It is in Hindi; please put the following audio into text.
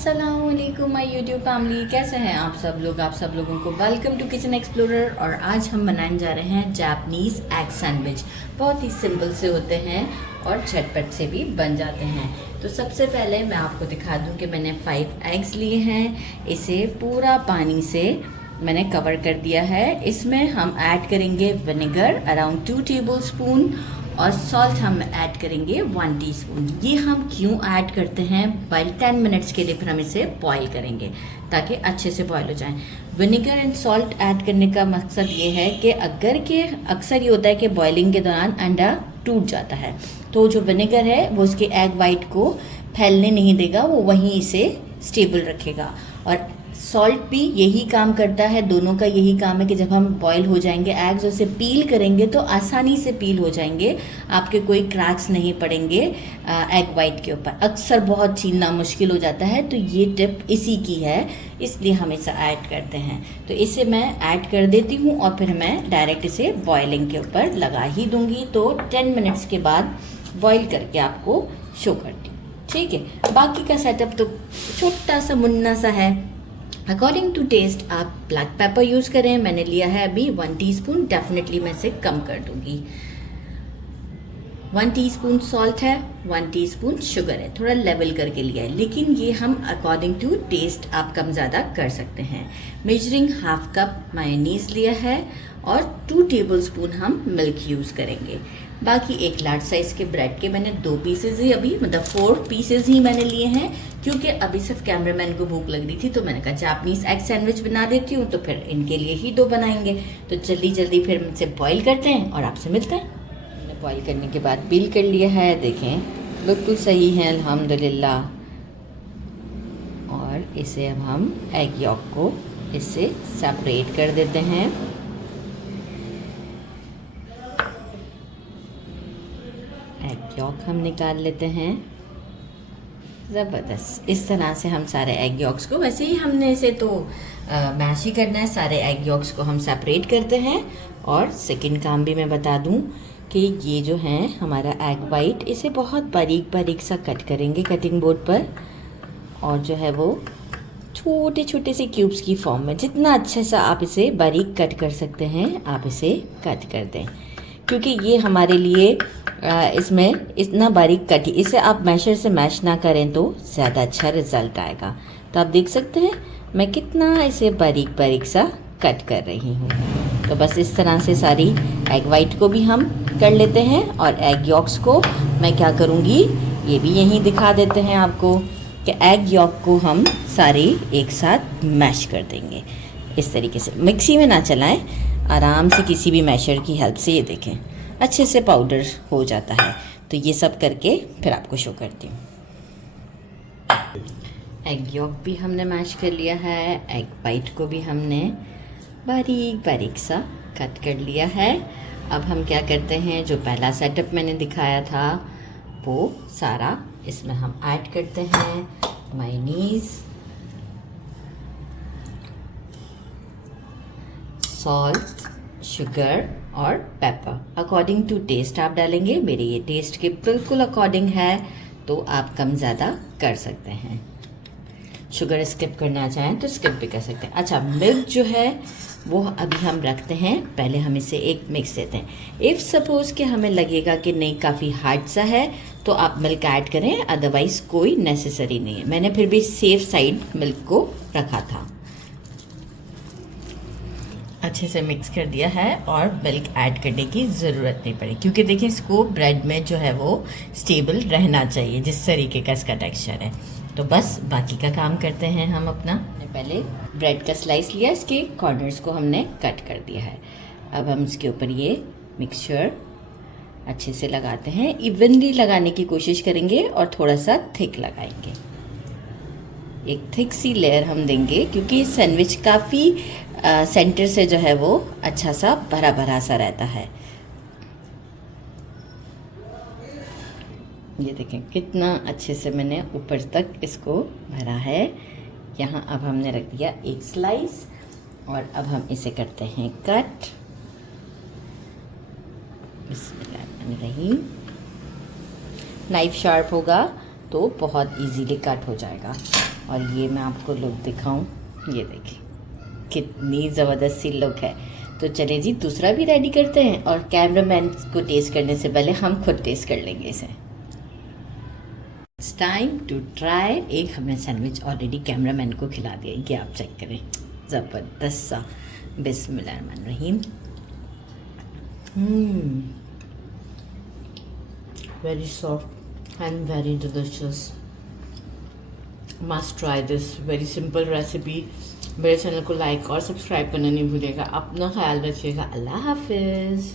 अस्सलामुअलैकुम माय यूट्यूब फैमिली, कैसे हैं आप सब लोग। आप सब लोगों को वेलकम टू किचन एक्सप्लोरर। और आज हम बनाने जा रहे हैं जापानीज़ एग सैंडविच। बहुत ही सिंपल से होते हैं और झटपट से भी बन जाते हैं। तो सबसे पहले मैं आपको दिखा दूं कि मैंने 5 एग्स लिए हैं। इसे पूरा पानी से मैंने कवर कर दिया है। इसमें हम ऐड करेंगे विनेगर अराउंड 2 टेबल स्पून और सॉल्ट हम ऐड करेंगे 1 टीस्पून। ये हम क्यों ऐड करते हैं, बॉइल 10 मिनट्स के लिए फिर हम इसे बॉईल करेंगे ताकि अच्छे से बॉईल हो जाए। विनेगर एंड सॉल्ट ऐड करने का मकसद ये है कि अक्सर ये होता है कि बॉइलिंग के दौरान अंडा टूट जाता है, तो जो विनेगर है वो उसके एग वाइट को फैलने नहीं देगा, वो वहीं इसे स्टेबल रखेगा। और सॉल्ट भी यही काम करता है, दोनों का यही काम है कि जब हम बॉईल हो जाएंगे एग्स, उसे पील करेंगे तो आसानी से पील हो जाएंगे, आपके कोई क्रैक्स नहीं पड़ेंगे एग वाइट के ऊपर। अक्सर बहुत छीलना मुश्किल हो जाता है, तो ये टिप इसी की है, इसलिए हम इसे ऐड करते हैं। तो इसे मैं ऐड कर देती हूँ और फिर मैं डायरेक्ट इसे बॉइलिंग के ऊपर लगा ही दूँगी। तो 10 मिनट्स के बाद बॉईल करके आपको शो करती हूँ, ठीक है। बाकी का सेटअप तो छोटा सा मुन्ना सा है। अकॉर्डिंग टू टेस्ट आप ब्लैक पेपर यूज़ करें। मैंने लिया है अभी 1 टीस्पून, डेफिनेटली मैं इसे कम कर दूंगी। 1 टीस्पून सॉल्ट है, 1 टीस्पून शुगर है, थोड़ा लेवल करके लिया है, लेकिन ये हम अकॉर्डिंग टू टेस्ट आप कम ज़्यादा कर सकते हैं। मेजरिंग हाफ कप मायोनीज लिया है और 2 टेबल स्पून हम मिल्क यूज़ करेंगे। बाकी एक लार्ज साइज़ के ब्रेड के मैंने 2 पीसेज ही अभी, मतलब 4 पीसेज ही मैंने लिए हैं, क्योंकि अभी सिर्फ कैमरामैन को भूख लग रही थी, तो मैंने कहा जापानीज़ एग सैंडविच बना देती हूँ, तो फिर इनके लिए ही 2 बनाएंगे। तो जल्दी जल्दी फिर इसे बॉईल करते हैं और आपसे मिलते हैं। मैंने बॉईल करने के बाद पील कर लिया है, देखें बिल्कुल सही है अल्हम्दुलिल्लाह। और इसे अब हम एग यॉक को इससे सेपरेट कर देते हैं। एग यॉक हम निकाल लेते हैं, ज़बरदस्त। इस तरह से हम सारे एग यॉक्स को, वैसे ही हमने इसे तो मैश ही करना है, सारे एग यॉक्स को हम सेपरेट करते हैं। और सेकंड काम भी मैं बता दूं कि ये जो है हमारा एग वाइट, इसे बहुत बारीक बारीक सा कट करेंगे कटिंग बोर्ड पर, और जो है वो छोटे छोटे से क्यूब्स की फॉर्म में, जितना अच्छे से आप इसे बारीक कट कर सकते हैं आप इसे कट कर दें, क्योंकि ये हमारे लिए इसमें इतना बारीक कट, इसे आप मैशर से मैश ना करें तो ज़्यादा अच्छा रिज़ल्ट आएगा। तो आप देख सकते हैं मैं कितना इसे बारीक बारीक सा कट कर रही हूँ। तो बस इस तरह से सारी एग वाइट को भी हम कर लेते हैं, और एग यॉक्स को मैं क्या करूँगी ये भी यहीं दिखा देते हैं आपको कि एग यॉक को हम सारे एक साथ मैश कर देंगे इस तरीके से। मिक्सी में ना चलाएं, आराम से किसी भी मैशर की हेल्प से, ये देखें अच्छे से पाउडर हो जाता है। तो ये सब करके फिर आपको शो करती हूँ। एग यॉक भी हमने मैश कर लिया है, एग वाइट को भी हमने बारीक बारीक सा कट कर लिया है। अब हम क्या करते हैं, जो पहला सेटअप मैंने दिखाया था वो सारा इसमें हम ऐड करते हैं। मायोनीज, सॉल्ट, शुगर और पेपर अकॉर्डिंग टू टेस्ट आप डालेंगे। मेरे ये टेस्ट के बिल्कुल अकॉर्डिंग है, तो आप कम ज़्यादा कर सकते हैं। शुगर स्किप करना चाहें तो स्किप भी कर सकते हैं। अच्छा, मिल्क जो है वो अभी हम रखते हैं, पहले हम इसे एक मिक्स देते हैं। इफ़ सपोज़ कि हमें लगेगा कि नहीं काफ़ी हार्ड सा है, तो आप मिल्क ऐड करें, अदरवाइज़ कोई नेसेसरी नहीं है। मैंने फिर भी सेफ साइड मिल्क को रखा था। अच्छे से मिक्स कर दिया है और मिल्क ऐड करने की ज़रूरत नहीं पड़ी, क्योंकि देखिए इसको ब्रेड में जो है वो स्टेबल रहना चाहिए, जिस तरीके का इसका टेक्सचर है। तो बस बाकी का काम करते हैं हम अपना। पहले ब्रेड का स्लाइस लिया, इसके कॉर्नर्स को हमने कट कर दिया है। अब हम इसके ऊपर ये मिक्सचर अच्छे से लगाते हैं, इवनली लगाने की कोशिश करेंगे और थोड़ा सा थिक लगाएंगे। एक थिक सी लेयर हम देंगे, क्योंकि सैंडविच काफ़ी सेंटर से जो है वो अच्छा सा भरा भरा सा रहता है। ये देखें कितना अच्छे से मैंने ऊपर तक इसको भरा है। यहाँ अब हमने रख दिया एक स्लाइस, और अब हम इसे करते हैं कट। बिस्मिल्लाहिर्रहमानिर्रहीम। नाइफ शार्प होगा तो बहुत इजीली कट हो जाएगा। और ये मैं आपको लुक दिखाऊं, ये देखिए कितनी ज़बरदस्त सी लुक है। तो चलिए जी दूसरा भी रेडी करते हैं और कैमरामैन को टेस्ट करने से पहले हम खुद टेस्ट कर लेंगे इसे। It's time to try. एक हमने सैंडविच ऑलरेडी कैमरामैन को खिला दिया, ये आप चेक करें, ज़बरदस्त सा। बिस्मिल्लाहिर्रहमानिर्रहीम। Very soft and very delicious. Must try this very simple recipe. मेरे चैनल को लाइक और सब्सक्राइब करना नहीं भूलिएगा। अपना ख्याल रखिएगा। अल्लाह हाफिज़।